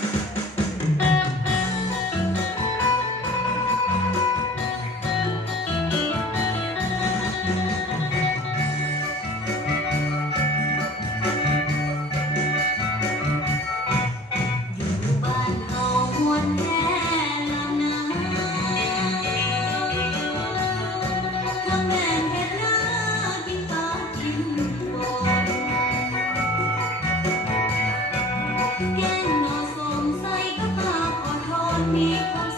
Hãy subscribe cho kênh Ghiền Mì Gõ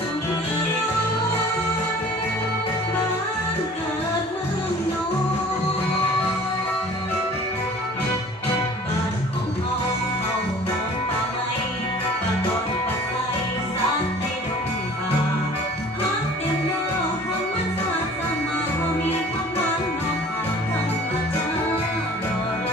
để không bỏ lỡ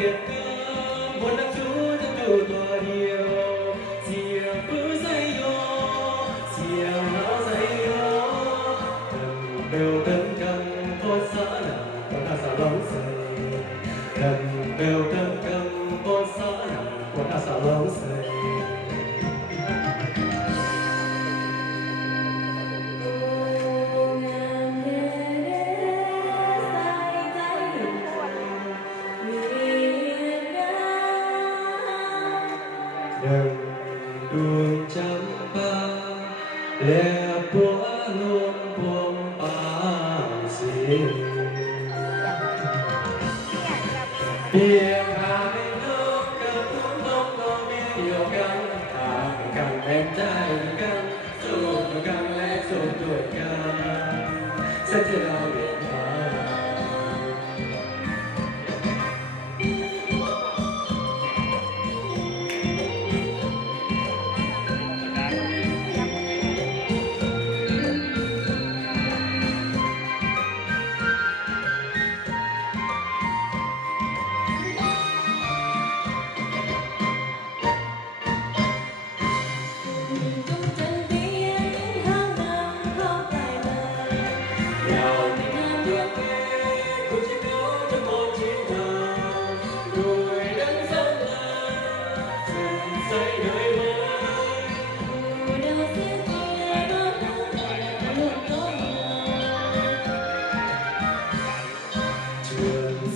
Việt Nam một năm Chúa cho cầu tòa điều diều cứ dây yo diều nó dây yo cần bèo tân cần con xã nào con ta xã lóng sầy cần bèo tân cần con xã nào con ta xã lóng sầy đừng đường chăm ba lẽ búa luôn buông ba gì biển hai nước cần cũng không có biết nhiều căng càng em trai căng dù càng lẽ dù tuổi càng sẽ thế nào biển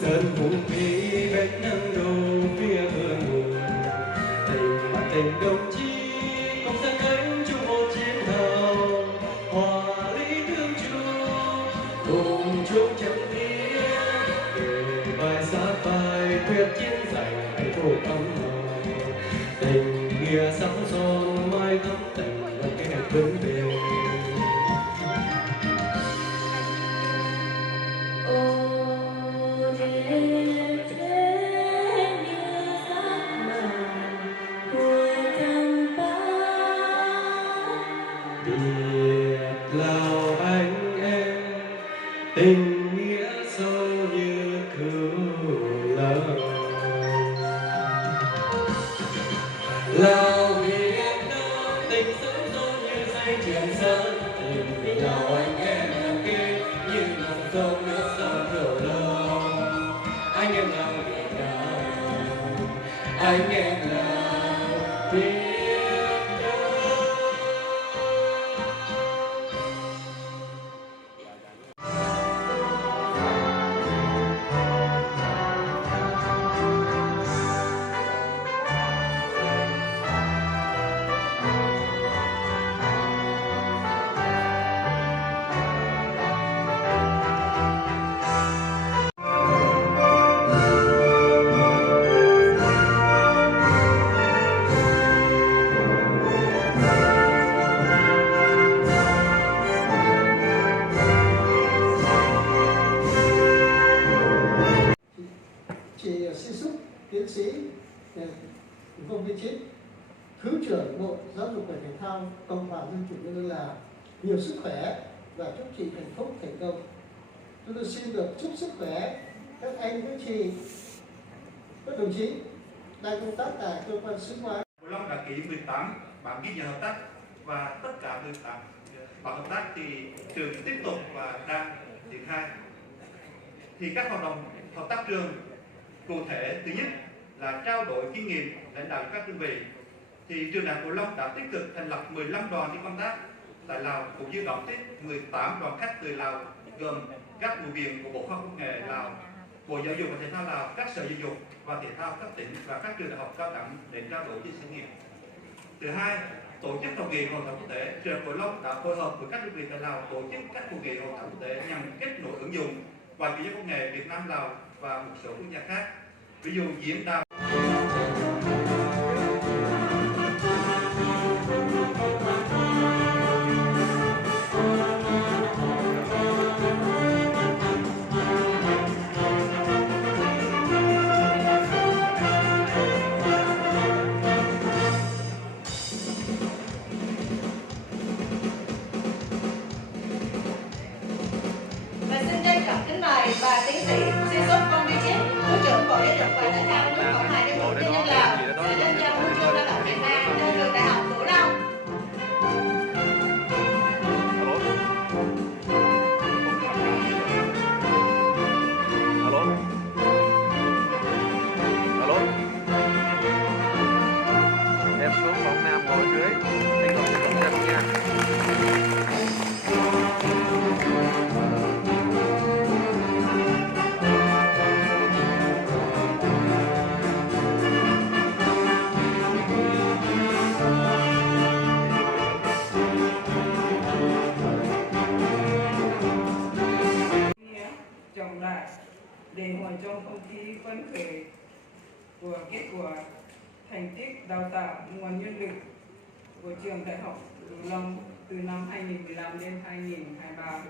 sơn hùng vĩ bên nâng đầu phía hương hùng tình mặt tình đồng chí cùng sang cánh chung một chiến hào hòa lý thương chung cùng chung trận tiến để bài sát bài quyết chiến giành hạnh phúc ấm lòng tình nghĩa sáng son mãi thắm tình là cái hạnh vững bền. Biệt Lào anh em tình nghĩa sâu như cửu long Lào Việt Nam tình sớm sâu như dây chuyền sân tình Lào anh em làm kia như dòng sông nước sông cửu long anh em Lào Việt Nam anh em Lào Việt tiến sĩ Vương Minh Chính, Thứ trưởng Bộ Giáo dục và Thể thao Cộng hòa Dân chủ Nhân dân Lào nhiều sức khỏe và chúc chị hạnh phúc thành công. Chúng tôi xin được chúc sức khỏe các anh các chị, các đồng chí đang công tác tại cơ quan sứ quán. Bộ Long đã ký 18 bản ghi nhớ hợp tác và tất cả 18 bản hợp tác thì trường tiếp tục và đang triển khai. Thì các hoạt động hợp tác trường cụ thể thứ nhất là trao đổi kinh nghiệm lãnh đạo các đơn vị. Thì trường đại học Bộ Long đã tích cực thành lập 15 đoàn đi công tác tại Lào cũng như đón tiếp 18 đoàn khách từ Lào gồm các vụ viện của Bộ Khoa học Công nghệ Lào, Bộ Giáo dục và Thể thao Lào, các sở giáo dục và thể thao các tỉnh và các trường đại học cao đẳng để trao đổi chia sẻ kinh nghiệm. Thứ hai, tổ chức hội nghị hội thảo quốc tế. Trường đại học Bộ Long đã phối hợp với các đơn vị tại Lào tổ chức các hội nghị hội thảo quốc tế nhằm kết nối ứng dụng và chuyển giao công nghệ Việt Nam Lào và một số quốc gia khác. Ví dụ diễn đàn kính mời bà tiến sĩ Suy Xuất Công Vi Chiết, Thứ trưởng Bộ giáo dục và thể thao nước Cộng hòa Dân chủ Nhân dân Lào sẽ lên trao huân chương lao động Việt Nam cho trường Đại học Cửu Long. Em xuống bóng Nam ngồi dưới, anh ngồi trên bóng Nam nha. trọng đại để hòa trong không khí phấn khởi của kết quả thành tích đào tạo nguồn nhân lực của trường Đại học Cửu Long từ năm 2015 đến 2023.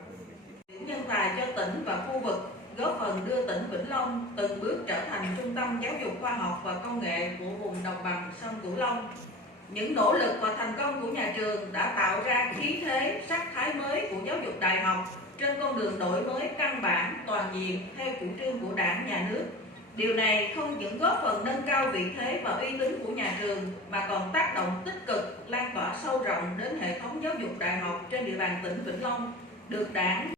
Nhân tài cho tỉnh và khu vực, góp phần đưa tỉnh Vĩnh Long từng bước trở thành trung tâm giáo dục khoa học và công nghệ của vùng đồng bằng sông Cửu Long. Những nỗ lực và thành công của nhà trường đã tạo ra khí thế, sắc thái mới của giáo dục đại học trên con đường đổi mới căn bản, toàn diện theo chủ trương của Đảng, Nhà nước. Điều này không những góp phần nâng cao vị thế và uy tín của nhà trường mà còn tác động tích cực, lan tỏa sâu rộng đến hệ thống giáo dục đại học trên địa bàn tỉnh Vĩnh Long, được Đảng